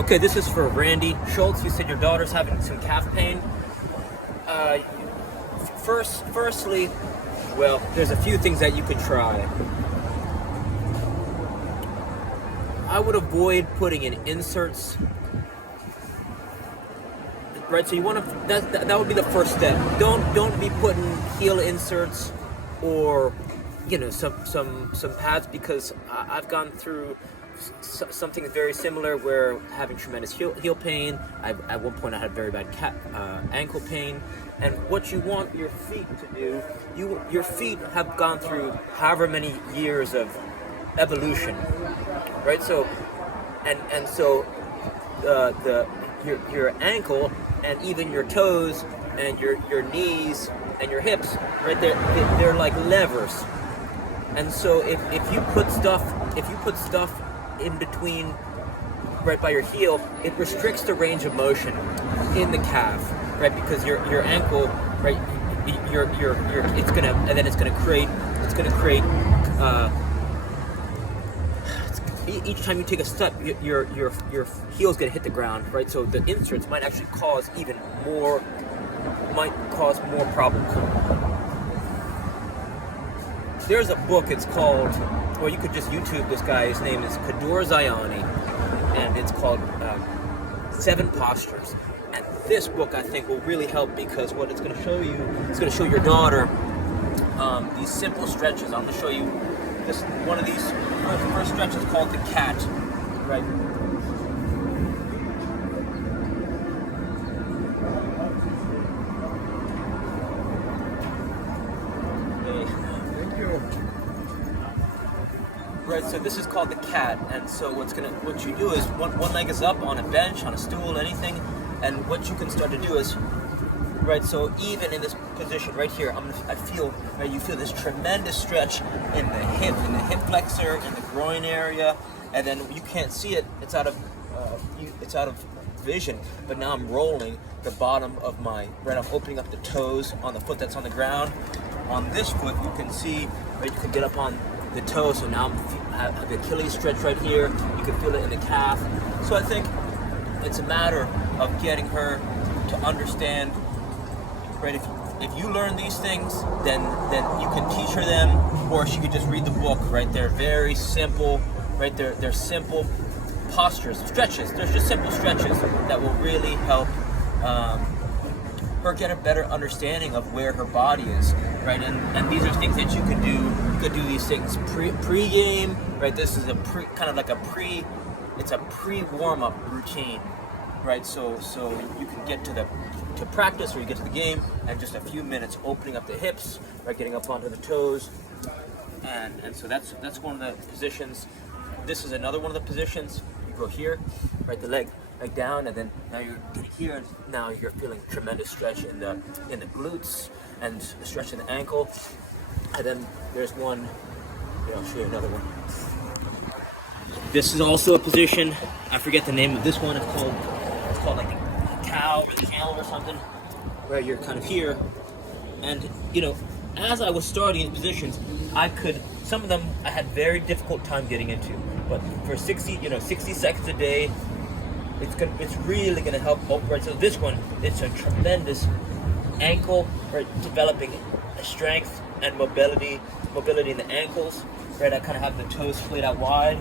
Okay, this is for Randy Schultz. You said your daughter's having some calf pain. Firstly, well, there's a few things that you could try. I would avoid putting in inserts. Right, so you want to. That would be the first step. Don't be putting heel inserts or some pads, because I've gone through something very similar where having tremendous heel pain. At one point I had very bad ankle pain, and what you want your feet to do, your feet have gone through however many years of evolution, right? So so your ankle and even your toes and your knees and your hips, right there, they're like levers. And so if you put stuff in between, right by your heel, it restricts the range of motion in the calf, right? Because your ankle, right, it's gonna create each time you take a step, your heel's gonna hit the ground, right? So the inserts might actually cause more problems. There's a book, it's called, or you could just YouTube this guy, his name is Kador Zayani, and it's called 7 Postures. And this book, I think, will really help, because what it's going to show you, it's going to show your daughter these simple stretches. I'm going to show you one of these first stretches called the cat, right? Right, so this is called the cat, and so what you do is one leg is up on a bench, on a stool, anything, and what you can start to do is, right, so even in this position right here, you feel this tremendous stretch in the hip flexor, in the groin area, and then you can't see it, it's out of vision, but now I'm rolling the bottom of I'm opening up the toes on the foot that's on the ground. On this foot, you can see, right, you can get up on the toe, so now I have the Achilles stretch right here. You can feel it in the calf. So I think it's a matter of getting her to understand, right? If you learn these things, then you can teach her them, or she could just read the book, right? They're very simple, right? They're simple postures, stretches. They're just simple stretches that will really help her get a better understanding of where her body is, right? And these are things that you could do. You could do these things pre-game, right? This is it's a pre-warm-up routine, right? So you can get to practice, or you get to the game, and just a few minutes opening up the hips, right? Getting up onto the toes, and so that's one of the positions. This is another one of the positions. You go here, right? The leg down, and then now you're here, and now you're feeling tremendous stretch in the glutes and stretch in the ankle. And then there's one, I'll show you another one. This is also a position, I forget the name of this one, it's called like a cow or the camel or something, where you're kind of here. And as I was starting in positions, some of them I had very difficult time getting into, but for 60 seconds a day, it's really gonna help. Right, so this one, it's a tremendous ankle, right, developing strength and mobility in the ankles, right? I kind of have the toes splayed out wide,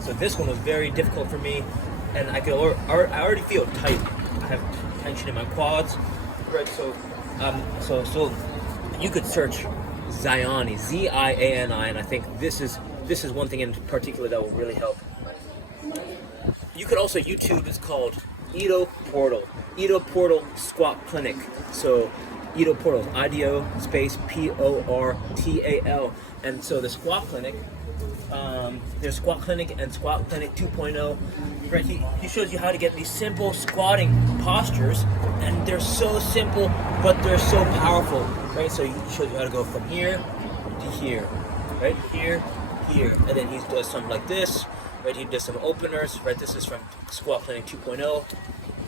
so this one was very difficult for me, and I already feel tight. I have tension in my quads, right? So you could search Zayani, Z-I-A-N-I, and I think this is one thing in particular that will really help. You could also YouTube, it's called Ito Portal Squat Clinic. So Ito Portal, IDO space PORTAL. And so the Squat Clinic, there's Squat Clinic and Squat Clinic 2.0. Right, he shows you how to get these simple squatting postures, and they're so simple, but they're so powerful, right? So he shows you how to go from here to here, right? Here, and then he does something like this. Right, he does some openers, right? This is from Squat Clinic 2.0.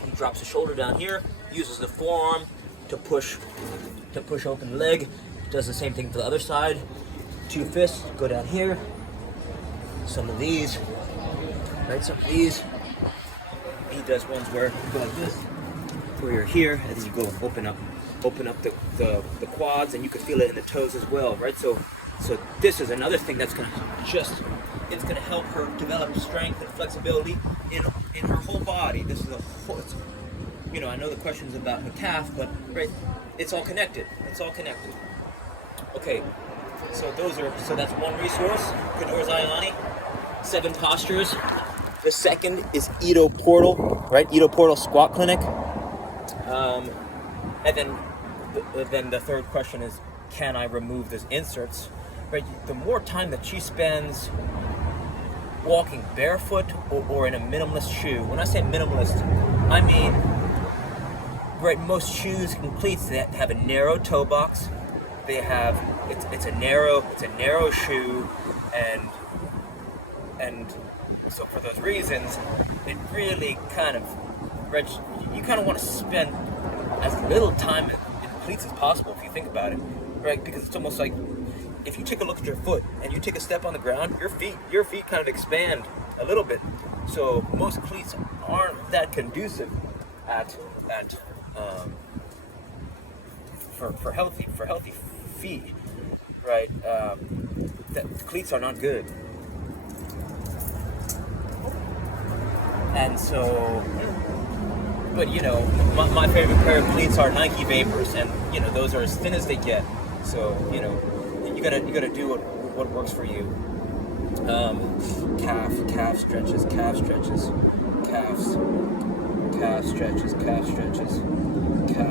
He drops the shoulder down here, uses the forearm to push open the leg. Does the same thing to the other side. 2 fists, go down here. Some of these, right? Some of these. he does ones where you go like this, where you're here, and then you go open up the quads, and you can feel it in the toes as well, right? So this is another thing that's gonna it's gonna help her develop strength and flexibility in her whole body. This is a whole, you know, I know the question's about her calf, but right, it's all connected. It's all connected. Okay, so that's one resource, Kador's Ayani, 7 postures. The second is Ito Portal, right? Ito Portal Squat Clinic. And then the third question is, can I remove those inserts? Right? The more time that she spends walking barefoot or in a minimalist shoe. When I say minimalist, I mean, right, most shoes and cleats that have a narrow toe box. They have it's a narrow shoe, and so for those reasons, it really kind of, right, you kind of want to spend as little time in cleats as possible if you think about it, right? Because it's almost like if you take a look at your foot and you take a step on the ground, your feet kind of expand a little bit. So most cleats aren't that conducive for healthy feet, right? That cleats are not good, and so. But you know, my favorite pair of cleats are Nike Vapors, and you know those are as thin as they get. So you know, you gotta do what works for you. Calf stretches, calf stretches, calf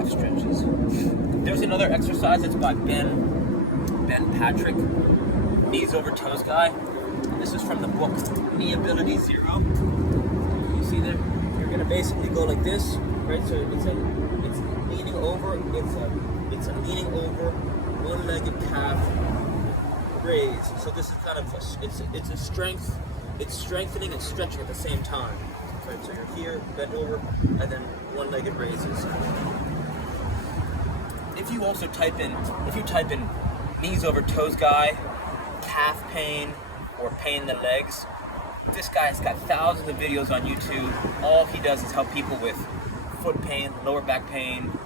stretches. There's another exercise that's by Ben Patrick, knees over toes guy. This is from the book Knee Ability Zero. You see there? You're gonna basically go like this, right? So it's leaning over. It's a leaning over, one-legged calf raise. So this is kind of it's a strength. It's strengthening and stretching at the same time. Right? So you're here, bend over, and then one-legged raises. If you type in knees over toes guy, calf pain, or pain in the legs, this guy's got thousands of videos on YouTube. All he does is help people with foot pain, lower back pain,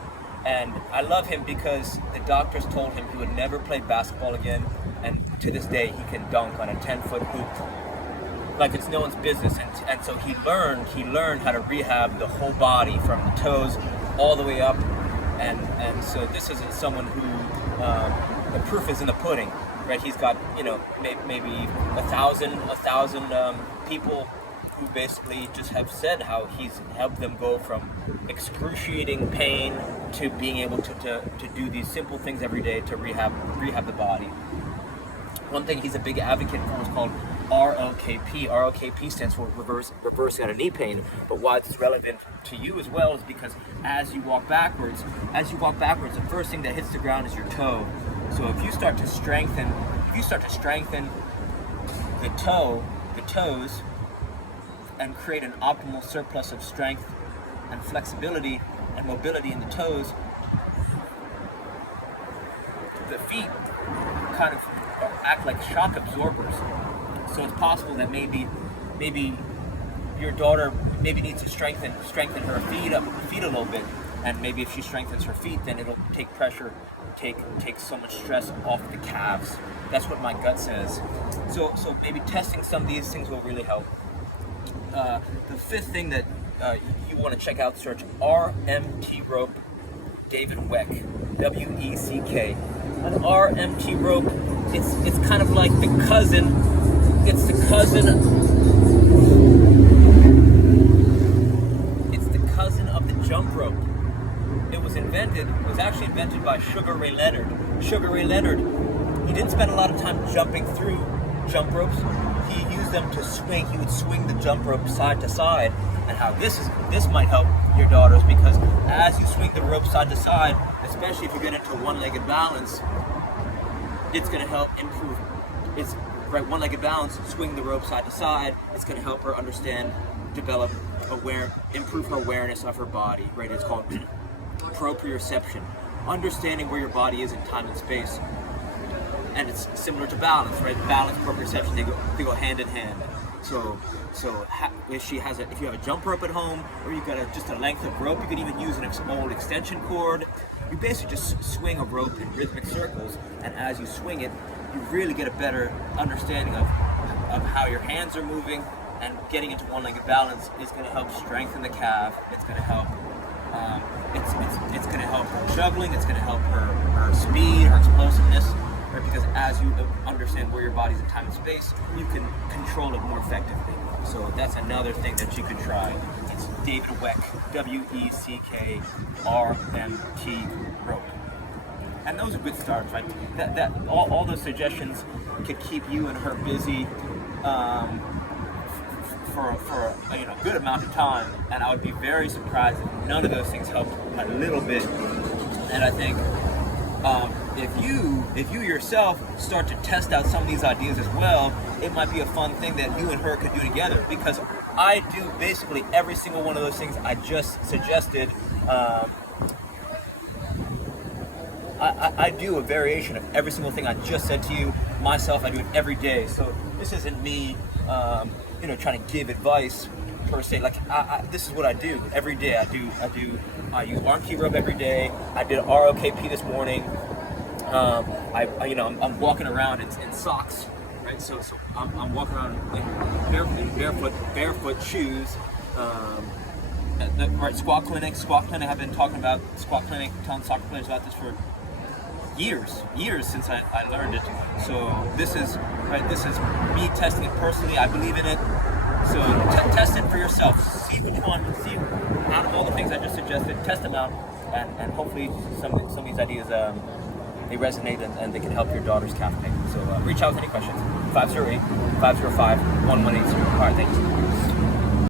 and I love him because the doctors told him he would never play basketball again, and to this day he can dunk on a 10-foot hoop like it's no one's business. And so he learned how to rehab the whole body from the toes all the way up, and so this isn't someone who the proof is in the pudding. Right, he's got, you know, maybe a thousand people who basically just have said how he's helped them go from excruciating pain to being able to do these simple things every day to rehab the body. One thing he's a big advocate for is called ROKP. ROKP stands for reverse out of knee pain. But why it's relevant to you as well is because as you walk backwards, the first thing that hits the ground is your toe. So if you start to strengthen the toes, and create an optimal surplus of strength and flexibility and mobility in the toes, the feet kind of act like shock absorbers. So it's possible that maybe your daughter needs to strengthen her feet a little bit, and maybe if she strengthens her feet, then it'll take pressure, take so much stress off the calves. That's what my gut says. So maybe testing some of these things will really help. The fifth thing that you want to check out, search RMT rope David Weck, WECK. An RMT rope, it's kind of like the cousin. It's the cousin of the jump rope. It was actually invented by Sugar Ray Leonard. Sugar Ray Leonard, he didn't spend a lot of time jumping through jump ropes. He used them to swing. He would swing the jump rope side to side. And how this might help your daughters, because as you swing the rope side to side, especially if you get into one-legged balance, it's going to help improve. It's right, one-legged balance, swing the rope side to side. It's going to help her understand, develop, improve her awareness of her body. Right, it's called proprioception, understanding where your body is in time and space. And it's similar to balance, right? Balance, proprioception, they go hand in hand. If you have a jump rope at home, or you've got just a length of rope, you could even use an old extension cord. You basically just swing a rope in rhythmic circles, and as you swing it, you really get a better understanding of how your hands are moving, and getting into one-legged balance is going to help strengthen the calf. It's going to help. It's going to help her juggling. It's going to help her speed, her explosiveness. Right? Because as you understand where your body's in time and space, you can control it more effectively. So that's another thing that you could try. It's David Weck, WECKRMT rope. And those are good starts, right? All those suggestions could keep you and her busy for a good amount of time, and I would be very surprised if none of those things helped a little bit. And I think if you yourself start to test out some of these ideas as well, it might be a fun thing that you and her could do together, because I do basically every single one of those things I just suggested. I do a variation of every single thing I just said to you myself. I do it every day, so this isn't me trying to give advice per se. Like this is what I do every day. I use arm key rope every day. I did ROKP this morning. I'm walking around in socks, right? So I'm walking around in barefoot shoes. Squat clinic. I've been talking about squat clinic, telling soccer players about this for years since I learned it. So this is me testing it personally. I believe in it. So test it for yourself. See which one. See out of all the things I just suggested, test them out, and hopefully some of these ideas they resonate and they can help your daughter's calf pain. So reach out with any questions. 508-505-1180. All right, thanks.